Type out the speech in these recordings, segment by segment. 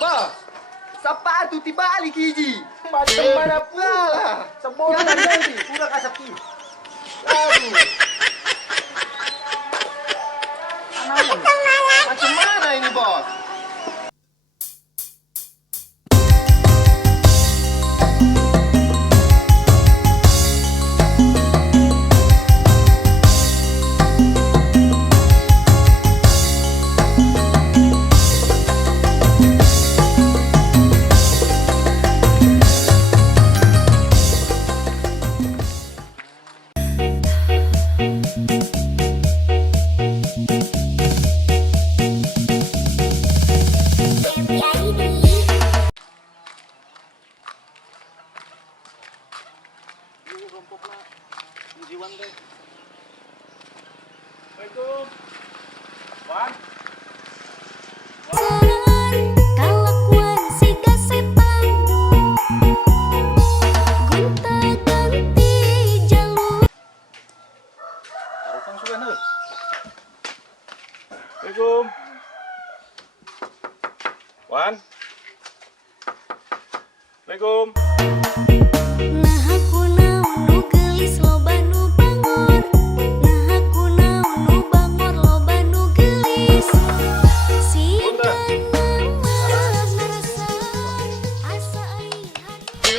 Bos, sepatu tibalik hiji. Macam mana pula? Sebodoh nanti, udah kasapi. Aduh. Macam mana ini, Bos? Assalamualaikum. Wan. Kalakuan si gasepan gonta-ganti jalur. Taruhan sudah nih. Assalamualaikum. Wan. Assalamualaikum. Nah aku naon nu geulis loba nu bangor. Nah aku naon nu bangor loba nu geulis. Siga malas narasan asa euy hati.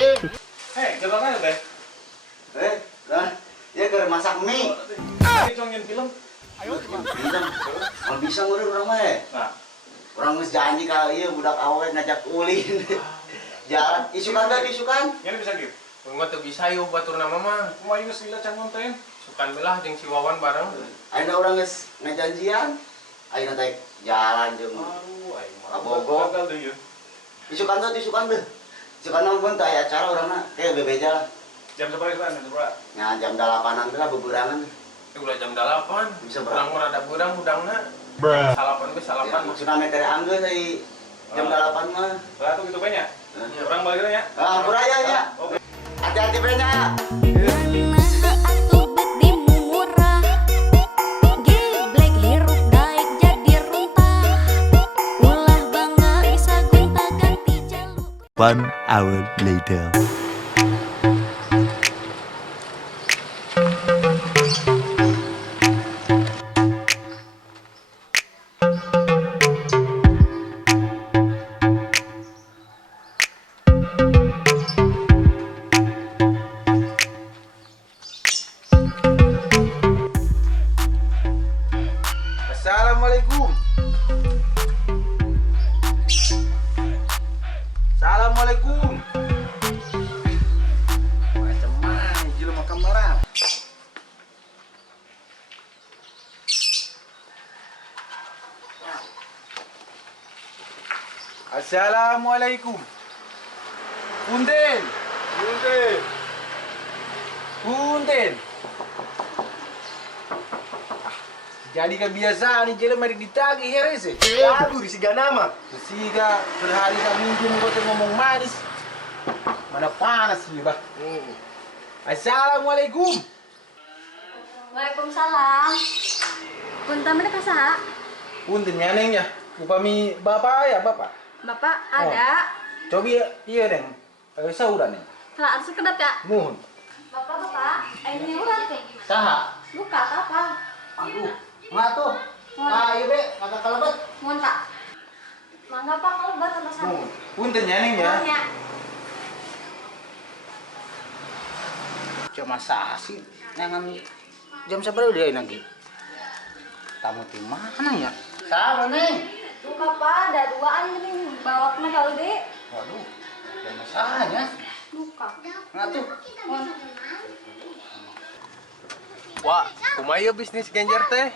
Hei, jalan aja deh. Ya ke masak mie. Ini congin film. Film. Kalau bisa ngurus orang mah ya. Nah, Orang geus janji ka ieu budak awewe ngajak ulin. Jalan isukan teh isukan. ini bisa gitu. Enggak tuh bisa yuk batur nama mah. Cuma ini sila cang konten. Sukan belah jeung si Wawan bareng. Ayeuna urang geus ngajanjian. Ayeuna teh jalan jeung Aduh, aing mah. Abogo. Gagal deh ya. isukan teh. Isukan mah pun teh aya acara urangna kayak bebeja lah. Jam seberapa itu kan? Jam seberapa? Nya jam 8-an teh beberangan. Udah jam 8. Bisa Urang berapa? mah rada beurang hudangna. Salapan ge Ya, salapan. maksudna mah dari anggeus euy. Jam 8 mah. Lah tuh gitu banyak. Ya, Orang balik ya. Ah, kuraya ya. Oke. Hati-hati brenya. Nah atuh bet dimurah. Geblek hirup daek jadi runtah. Ulah bangga bisa gonta-ganti jalur. 1 hour later. Assalamualaikum. Assalamualaikum. Macam mana jelema kamera? Assalamualaikum. Punten. Punten. Jadi kebiasaan nih jelema ditagih herese. Aduh, di siga nama. Sehingga berhari kami minjem kau ngomong manis. Mana panas nih, Bah. Assalamualaikum. Waalaikumsalam. Punten mana kasaha? Punten nyaneng ya. Upami bapak ya, bapak. Bapak ada. Cobi iya deng. Saudan nih. Salah harus kedap ya. Mohon. Bapak, ini urang. Saha? Buka apa? Aduh. Nggak tuh. Ah, iya be, kata kalabat. Mohon Pak. Mangga Pak kalau buat sama saya. Mohon. Punten nyaneng ya. Ya. Cuma sah sih. Jangan jam seberapa dia lagi. Tamu di mana ya? Saha nih? Buka Pak, ada duaan ini bawa kena kalau deh. Waduh. Ada masalahnya. Buka. Nggak tuh. Mohon. Wah, kumaha bisnis genjer teh?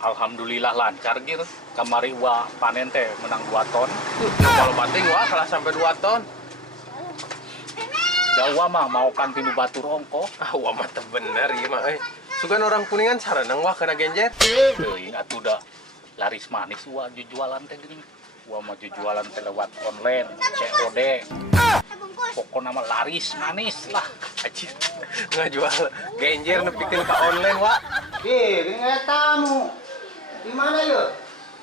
Alhamdulillah lancar gitu. Kamari wah panen teh menang 2 ton. Kalau bating wah salah sampai 2 ton. Jawa mah mau kan tinu batur ongko. Ah, wah mah teu bener ieu mah euy. Sugan orang Kuningan sareneng wah kana genjer. Teuing atuh da laris manis wah jualan teh gini. Wah mah jualan teh lewat online, COD. Pokoknya mah laris manis lah. Anjir. Ngajual genjer nepikeun ka online wah. Ini nggak tamu. Di mana yuk?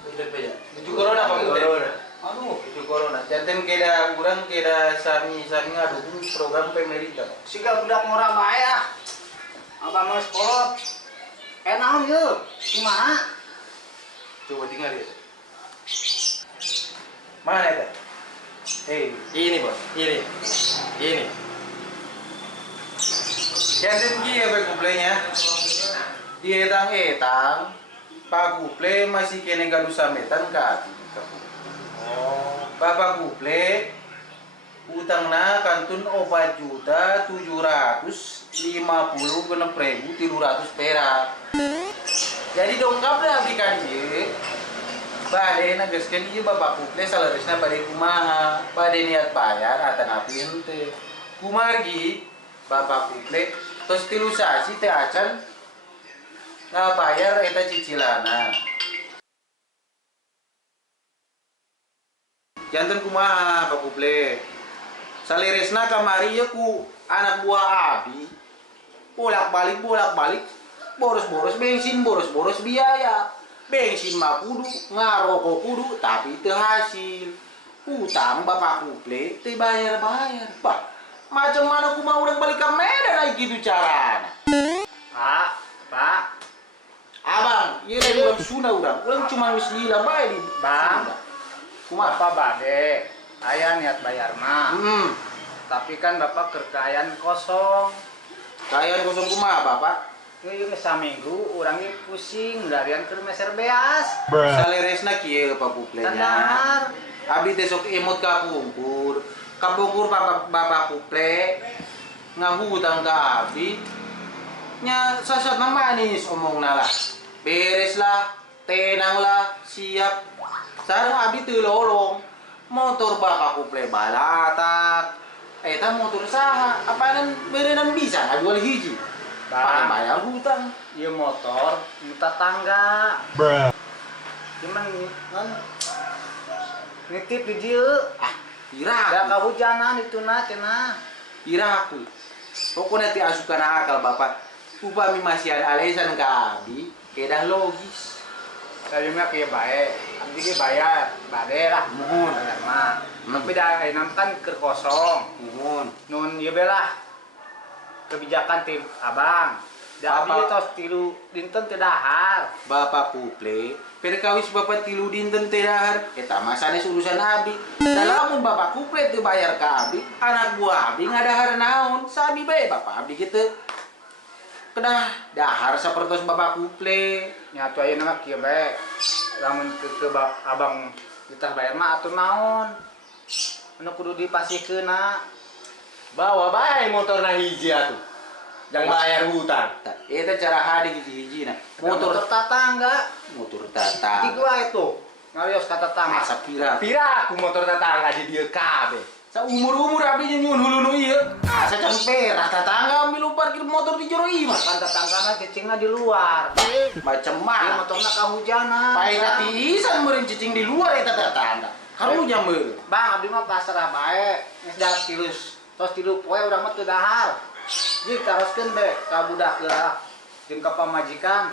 Menuju corona Pak Mute. Aduh. Menuju corona. janten keda urang keda sami-sami ngadukung program pemerintah. Siga budak ngora bae ah. Abang mah sekolot. Naon yeuh? Kumaha? Coba tinggal dia. Mana eta? Ini bos, ini. Janten kieu be kuplenya. Di etang-etang Pak Kuple masih kene gaduh sametan ka ati. Bapak Kuple utangna kantun 4.756.300 perak. Jadi dongkap deh abdi ka dieu. Bade nageskeun ieu Bapak Kuple salaresna bade kumaha? Bade niat bayar atanapi henteu. Kumargi Bapak Kuple tos 3 sasi teh acan bayar eta cicilana. Janten kumaha Pak Kuple? Saleresna kamari ya ku anak buah abi. Bolak-balik boros-boros bensin, boros-boros biaya. Bensin mah kudu, ngarokok kudu, tapi teu hasil. Utang Bapak Kuple teu bayar-bayar. Bah, macam mana kumaha urang balik ka Medan aya kitu carana. Pak. Abang, ieu lain urang Sunda urang cuma geus lila bae di Bang. Kumaha? Bapak bade, aya niat bayar mah. Tapi Tapi kan Bapak kerjaan kosong. kayaan kosong kumaha Bapak? Ieu geus saminggu urang ge pusing darian keur meser beas. Saleresna kieu Pak Kuplenya. Tandahar. Abdi teh sok emot ka pungkur. Kapungkur Bapak Kuple ngahutang ka abdi. Nya sasatna manis omongna lah. Beres lah, tenang lah, siap. Sareng abdi teu lolong. Motor Bapak Kuple balatak. Eta motor saha? Apaan berenan bisa ngajual hiji? Pakai bayar hutang. Ieu motor minta tangga. Cuman kan nitip di dieu. Da Iraku, kahujanan ituna cenah. iraku. Pokoknya ti asukan akal Bapak. Upami masihan alesan ka abdi, kedah logis. Tadinya kieu bae, abdi ge bayar, bade lah. Nuhun. Bayar mah. Tapi da enak kan keur kosong. Nuhun. Nun ieu belah kebijakan ti Abang. Da abdi Bapak- tos 3 dinten teu dahar. Bapak Kuple, perkawis Bapak 3 dinten teh dahar, eta mah sanes urusan abdi. Da lamun Bapak Kuple teu bayar ka abdi, anak buah abdi ngadahar naon? Sabi bae Bapak abdi kitu. Kedah dahar sapertos Bapak Kuple. Nya atuh ayeuna mah kieu bae. Lamun ke Abang ditah bayar mah atuh naon? Anu kudu dipasihkeunna. Bawa bae motorna hiji atuh. Jangan bayar hutang. Eta cara hadi hiji-hijina. Motor tetangga. Motor Di tata. gua itu. Ngarios ka tetangga. Masa pira? Pira aku motor tetangga di dieu kabeh. Saumur-umur abdi nyuhun hulu nu ieu. Asa can perah tetangga ambil parkir motor di jero imah. Kan tetanggana cicingna di luar. Macam Ieu mana? motorna kahujanan. Pae katisan meureun cicing di luar eta tetangga. Harunya meureun. Bang, abdi mah pasrah bae. Geus dah tos 3 poe urang mah teu dahar. Jadi taroskeun be ka budak geura jeung ka pamajikan.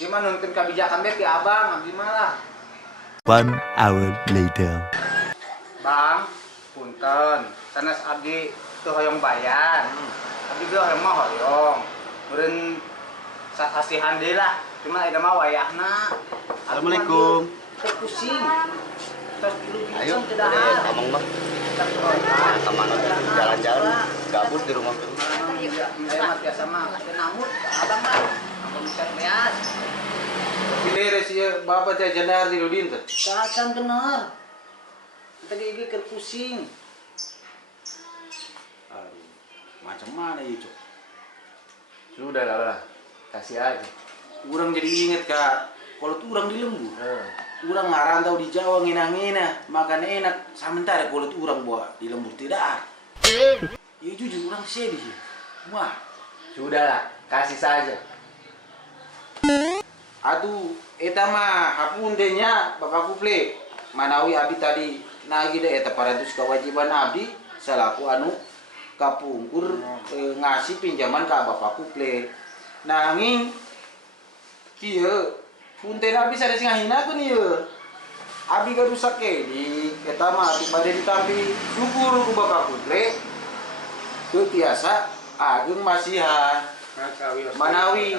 Ieu mah nuntun kabijakan be ti Abang, abdi mah lah. 1 hour later. Bang, punten. Sanes abdi teu hoyong bayar. Abdi ge hoyong mah hoyong. Meureun sakasihan deui lah. Cuma eta mah wayahna. Assalamualaikum. Teu pusing. Tos 3 Ayo, dinten teu dahar. ngomong mah. Kemana Jalan-jalan, gabut di rumah. Saya mah biasa mah, namut, abang mah, abang bisa beas. Beres ieu Bapak teh jandar di Ludin teh. Kacan bener. Tadi ini keur pusing. Aduh, macam mana ieu, Cok? Sudah lah. Kasih aja. Urang jadi inget Kak, kalau tuh urang di lembur. Urang ngarantau di Jawa ngina-ngina, makan enak. Sementara kalau tuh urang bawa di lembur tidak. Ya jujur urang sedih. Wah, Sudahlah, kasih saja. aduh, eta mah hapuntenya Bapak Kuple. Manawi abdi tadi nagih deh eta parantos kewajiban abdi selaku anu kapungkur ngasih pinjaman ka Bapak Kuple. Nanging kieu punten abdi sada sing ngahinakeun ieu. Abi gaduh sakedi, eta mah tiba deui ditampi syukur ku bapak putre. Teu tiasa ageung masihan. Manawi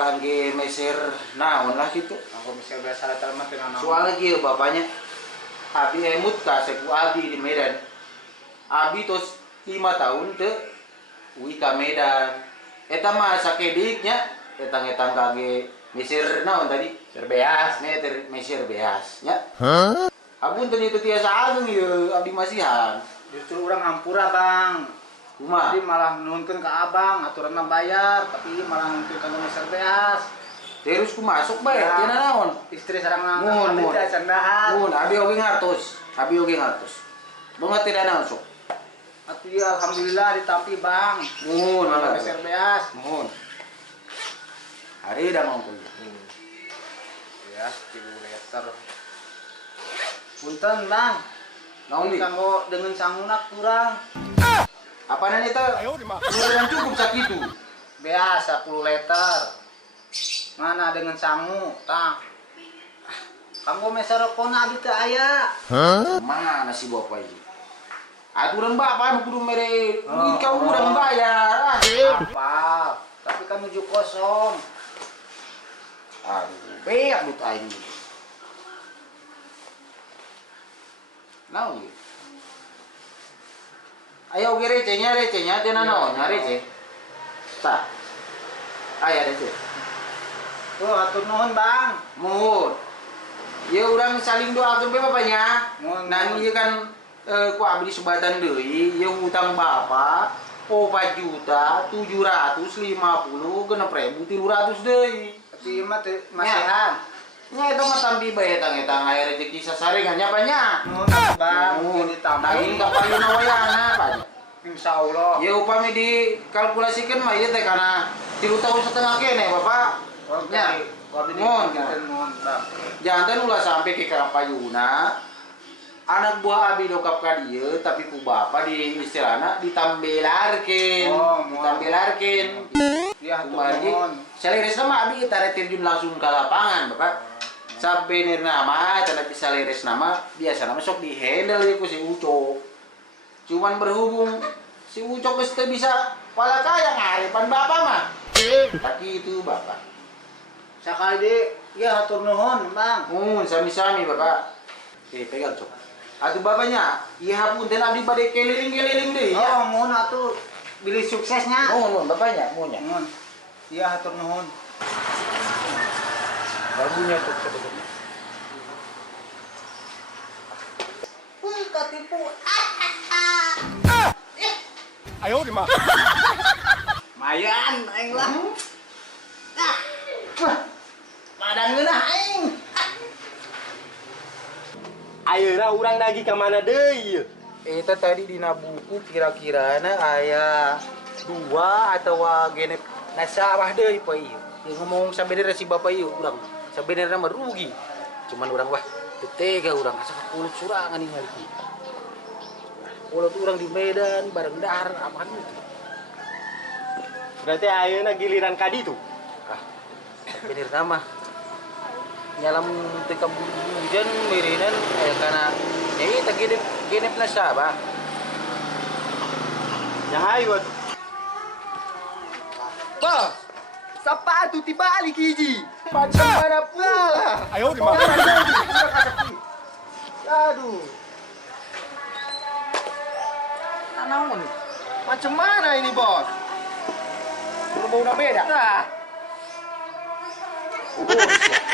kangge meser naon lah gitu. Aku bisa biasa latar mah teu naon. Soalnya kieu bapaknya Abi emut ka sepu Abi di Medan. Abi tos 5 tahun teu uwi ka Medan. Eta mah sakediknya etang-etang kangge meser naon tadi? Serbeas. Meser beas nya. Abun teu itu tiasa ageung ieu abdi masihan. Justru orang hampura bang. Kumaha? Jadi malah nuhunkeun ka abang, aturan mah bayar, tapi malah nuhunkeun ka meser beas. Terus ku masuk bae, Ya. tina naon? Istri sareng Mun. tidak sandahan. Mun, abi oge ngartos. Abi oge ngartos. Banget tidak naon sok. Atuh ya alhamdulillah ditampi bang. Mun, Malah mangga. meser beas. Mun. Hari dah ngongkol. Ya, 3 liter. Punten bang. Naon di? Kanggo dengan sangunak kurang. Apaan itu? Udah cukup sakitu. Biasa 10 liter. Mana dengan sangu, tah. Kanggo meser rokona abdi teu aya. Mana si bapak ini? Aturan bapak kudu mere duit kau urang bayar. Apa? Tapi kan menuju kosong. Aduh, beak dut aing. Naon ieu? Ayo ge recehnya teh naonnya receh. Tah. Aya receh. Tuh, atur nuhun bang. Mun. Ya urang saling doakeun bae bapaknya. Mun. Nah ieu kan ku abdi sebatan deui, ieu hutang bapak 4.750.300 deui. Tapi mah teu masihan. Nya eta mah tampi bae etang-etang aya rezeki sasarengan nya nya. Nuhun bang, Mun ditampi. taging ka payuna wayana panya. Insyaallah. Ya upami dikalkulasikeun mah ieu teh kana 3 tahun setengah kene bapak. Nya. Mun. Nuhun bang. Jantan ulah sampai ke payuna. Anak buah abi dokap ka dieu tapi ku bapa di istilahna ditambelarkeun. Oh, moal. Ditambelarkeun. Ya atur Kumaha nuhun. saleresna mah abi tara terjun langsung ke lapangan, Bapak. Sabenerna mah tanda ti saleresna mah biasana mah sok di-handle ku si Ucok. Cuman berhubung si Ucok geus teu bisa pala kaya ngarepan bapak mah. Tapi itu bapak. Sakali deui ya atur nuhun bang. Sami-sami bapak. Pegang cok. Atuh bapaknya, iya hapunten abdi bade keliling-keliling deui ya. Oh, mohon atuh bilih suksesnya. Mohon bapaknya, mohonnya. Mohon. Iya atur nuhun. Bagunya tuh sebetulnya. Wih, katipu. Ayo di mah. Mayan aing lah. Padang geunah aing. Ayeuna urang lagi ke mana deui? Eta tadi dina buku kira-kirana aya 2 atau genep nasabah deui poe ieu. Yang ngomong sabenerna si bapak ieu urang sabenerna mah rugi. Cuman urang wah teu tega urang asa kulut surangan ningali kieu. Ulah urang di Medan bareng dahar apaan itu. Berarti ayeuna giliran kadi tuh. Ah, sabenerna mah nyalam teu kabujujan meureunnan aya kana nyai teh genep nasabah. Nyahayu atuh. Bos, sepatu tibalik hiji. Macam mana pula? Ayo di mah. Aduh. Naon? Macam mana ini, Bos? Berbau beda. Nah, Oh, siap.